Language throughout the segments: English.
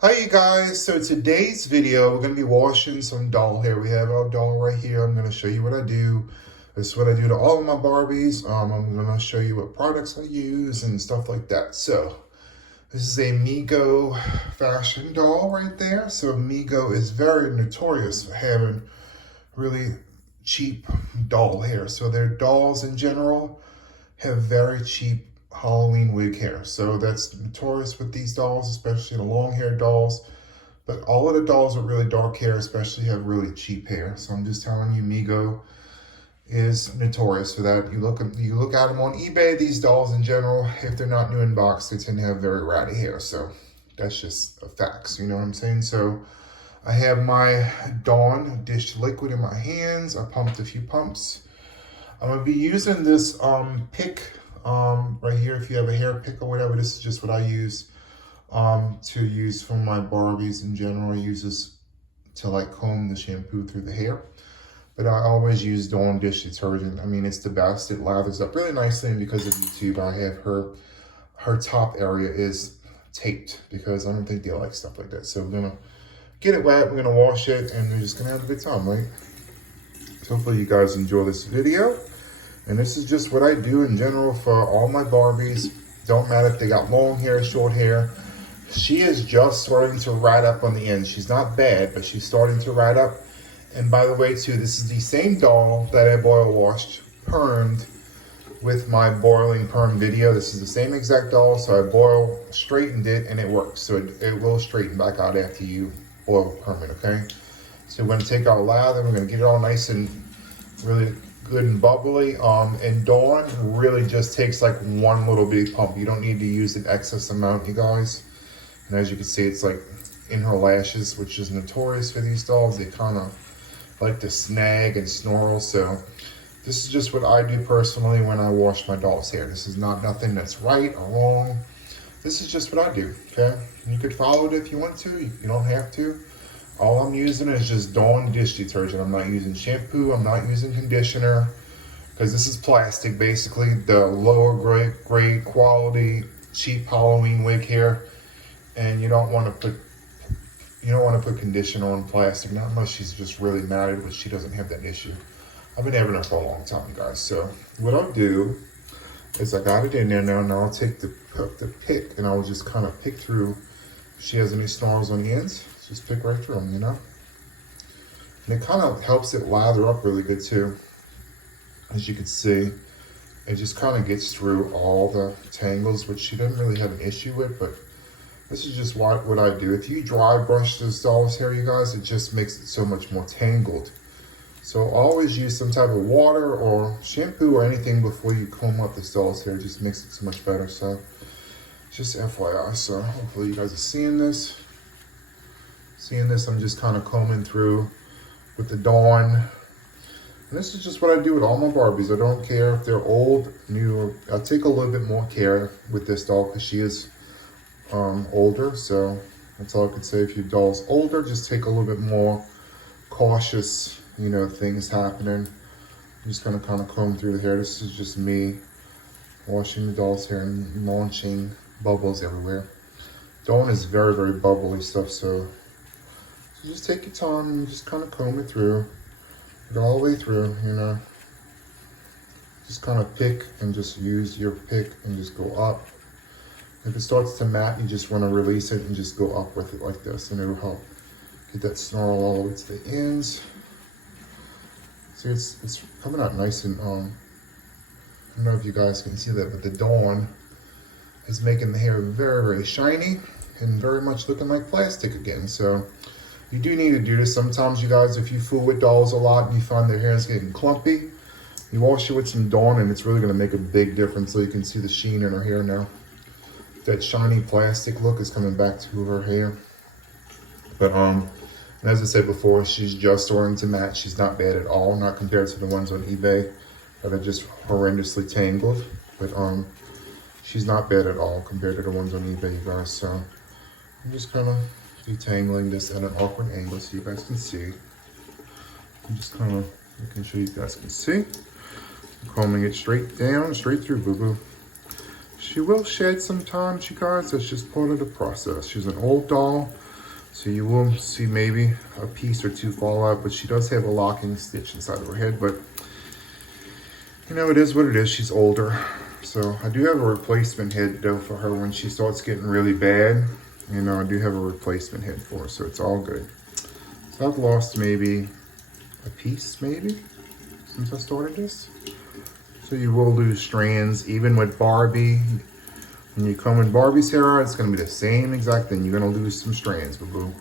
Hi you guys, so today's video we're going to be washing some doll hair. We have our doll right here. I'm going to show you what I do. This is what I do to all of my Barbies. I'm going to show you what products I use and stuff like that. So this is a Mego fashion doll right there. So Mego is very notorious for having really cheap doll hair. So their dolls in general have very cheap Halloween wig hair. So that's notorious with these dolls, especially the long hair dolls. But all of the dolls with really dark hair especially have really cheap hair. So I'm just telling you, Mego is notorious for that. You look at them on eBay, these dolls in general, if they're not new in box, they tend to have very ratty hair. So that's just a fact, you know what I'm saying? So I have my Dawn dish liquid in my hands. I pumped a few pumps. I'm gonna be using this pick right here. If you have a hair pick or whatever, this is just what I use to use for my Barbies in general. I use this to like comb the shampoo through the hair. But I always use Dawn dish detergent. I mean, it's the best. It lathers up really nicely, and because of YouTube, I have her top area is taped because I don't think they like stuff like that. So we're gonna get it wet, we're gonna wash it, and we're just gonna have a good time, right? So hopefully you guys enjoy this video. And this is just what I do in general for all my Barbies. Don't matter if they got long hair, short hair. She is just starting to rat up on the end. She's not bad, but she's starting to rat up. And by the way, too, this is the same doll that I boil washed, permed with my boiling perm video. This is the same exact doll, so I boil, straightened it, and it works. So it will straighten back out after you boil perm it, okay? So we're gonna take our lather, we're gonna get it all nice and really good and bubbly. And Dawn really just takes like one little bitty pump. You don't need to use an excess amount, you guys. And as you can see, it's like in her lashes, which is notorious for these dolls. They kind of like to snag and snarl. So this is just what I do personally when I wash my doll's hair. This is not nothing that's right or wrong. This is just what I do, okay? You could follow it if you want to. You don't have to. All I'm using is just Dawn dish detergent. I'm not using shampoo. I'm not using conditioner because this is plastic, basically. The lower grade quality, cheap Halloween wig hair, and you don't want to put conditioner on plastic. Not unless she's just really married, but she doesn't have that issue. I've been having her for a long time, guys. So what I'll do is I got it in there now. Now I'll take the pick and I'll just kind of pick through if she has any snarls on the ends. Just pick right through them, you know? And it kind of helps it lather up really good too. As you can see, it just kind of gets through all the tangles, which she doesn't really have an issue with, but this is just what I do. If you dry brush this doll's hair, you guys, it just makes it so much more tangled. So always use some type of water or shampoo or anything before you comb up this doll's hair. It just makes it so much better. So just FYI, so hopefully you guys are seeing this. I'm just kind of combing through with the Dawn. And this is just what I do with all my Barbies. I don't care if they're old, new. I'll take a little bit more care with this doll because she is older. So that's all I could say. If your doll's older, just take a little bit more cautious, you know, things happening. I'm just gonna kind of comb through the hair. This is just me washing the doll's hair and launching bubbles everywhere. Dawn is very, very bubbly stuff, so just take your time and just kind of comb it through, get all the way through, you know. Just kind of pick and just use your pick and just go up. If it starts to mat, you just want to release it and just go up with it like this, and it'll help get that snarl all the way to the ends. See, it's coming out nice and, I don't know if you guys can see that, but the Dawn is making the hair very, very shiny and very much looking like plastic again. So you do need to do this. Sometimes, you guys, if you fool with dolls a lot and you find their hair is getting clumpy, you wash it with some Dawn and it's really going to make a big difference. So you can see the sheen in her hair now. That shiny plastic look is coming back to her hair. But and as I said before, she's just starting to match. She's not bad at all, not compared to the ones on eBay that are just horrendously tangled. But she's not bad at all compared to the ones on eBay, you guys. So I'm just kind of detangling this at an awkward angle so you guys can see. I'm just kind of making sure you guys can see. I'm combing it straight down, straight through, boo-boo. She will shed sometimes, you guys. That's just part of the process. She's an old doll. So you will see maybe a piece or two fall out, but she does have a locking stitch inside of her head, but you know, it is what it is. She's older. So I do have a replacement head though for her when she starts getting really bad. You know, I do have a replacement head for her, so it's all good. So I've lost maybe a piece maybe since I started this. So you will lose strands even with Barbie. When you comb in Barbie's hair out, it's gonna be the same exact thing. You're gonna lose some strands, boo-boo.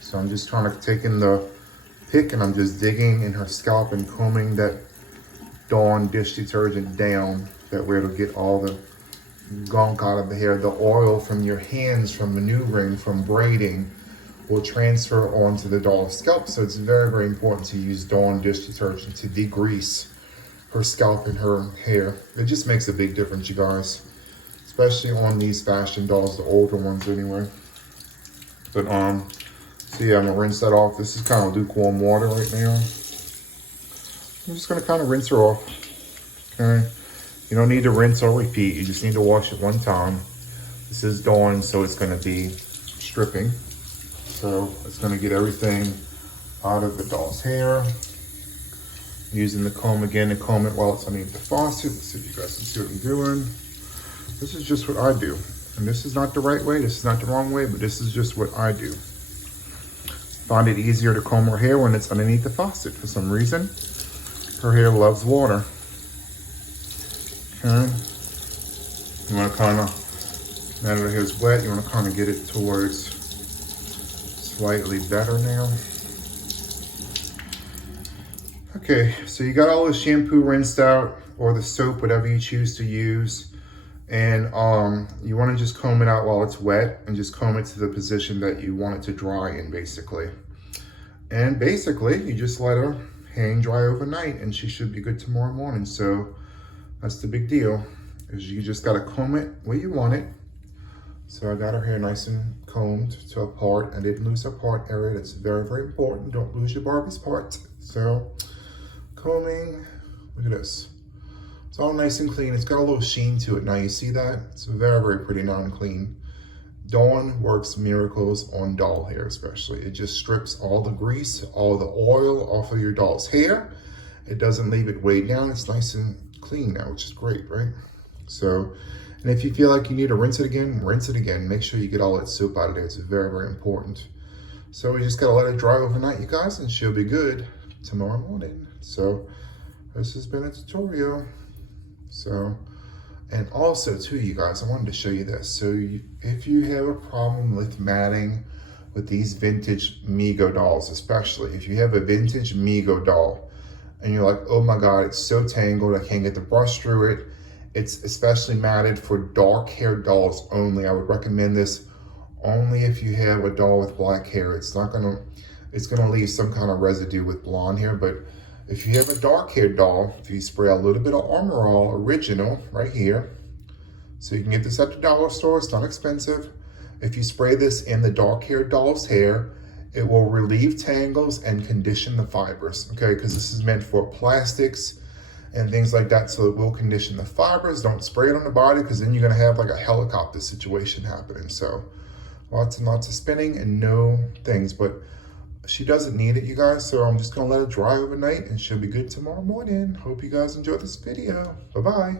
So I'm just trying to take in the pick and I'm just digging in her scalp and combing that Dawn dish detergent down. That way it'll get all the gunk out of the hair. The oil from your hands, from maneuvering, from braiding, will transfer onto the doll's scalp. So it's very, very important to use Dawn dish detergent to degrease her scalp and her hair. It just makes a big difference, you guys. Especially on these fashion dolls, the older ones anyway. But so yeah, I'm gonna rinse that off. This is kind of lukewarm water right now. I'm just gonna kind of rinse her off, okay? You don't need to rinse or repeat. You just need to wash it one time. This is Dawn, so it's gonna be stripping. So it's gonna get everything out of the doll's hair. Using the comb again to comb it while it's underneath the faucet. Let's see if you guys can see what I'm doing. This is just what I do. And this is not the right way, this is not the wrong way, but this is just what I do. Find it easier to comb her hair when it's underneath the faucet for some reason. Her hair loves water. Okay. You want to kind of, now that her hair's wet, you want to kind of get it towards slightly better now. Okay, so you got all the shampoo rinsed out, or the soap, whatever you choose to use. And you want to just comb it out while it's wet and just comb it to the position that you want it to dry in, basically. And basically, you just let her hang dry overnight and she should be good tomorrow morning. So that's the big deal, is you just got to comb it where you want it. So I got her hair nice and combed to a part. I didn't lose her part area. That's very, very important. Don't lose your Barbie's part. So combing, look at this. It's all nice and clean. It's got a little sheen to it. Now you see that? It's very, very pretty now and clean. Dawn works miracles on doll hair especially. It just strips all the grease, all the oil off of your doll's hair. It doesn't leave it weighed down. It's nice and clean now, which is great, right? So, and if you feel like you need to rinse it again, rinse it again. Make sure you get all that soap out of there. It's very, very important. So we just gotta let it dry overnight, you guys, and she'll be good tomorrow morning. So this has been a tutorial. So, and also too, you guys, I wanted to show you this. So if you have a problem with matting with these vintage Mego dolls, especially if you have a vintage Mego doll and you're like, oh my God, it's so tangled, I can't get the brush through it. It's especially matted for dark haired dolls only. I would recommend this only if you have a doll with black hair. It's gonna leave some kind of residue with blonde hair, but if you have a dark-haired doll, if you spray a little bit of Armor All Original right here, so you can get this at the dollar store, it's not expensive. If you spray this in the dark-haired doll's hair, it will relieve tangles and condition the fibers, okay? Because this is meant for plastics and things like that, so it will condition the fibers. Don't spray it on the body, because then you're gonna have like a helicopter situation happening. So lots and lots of spinning and no things, but she doesn't need it, you guys, so I'm just gonna let it dry overnight and she'll be good tomorrow morning. Hope you guys enjoyed this video. Bye-bye.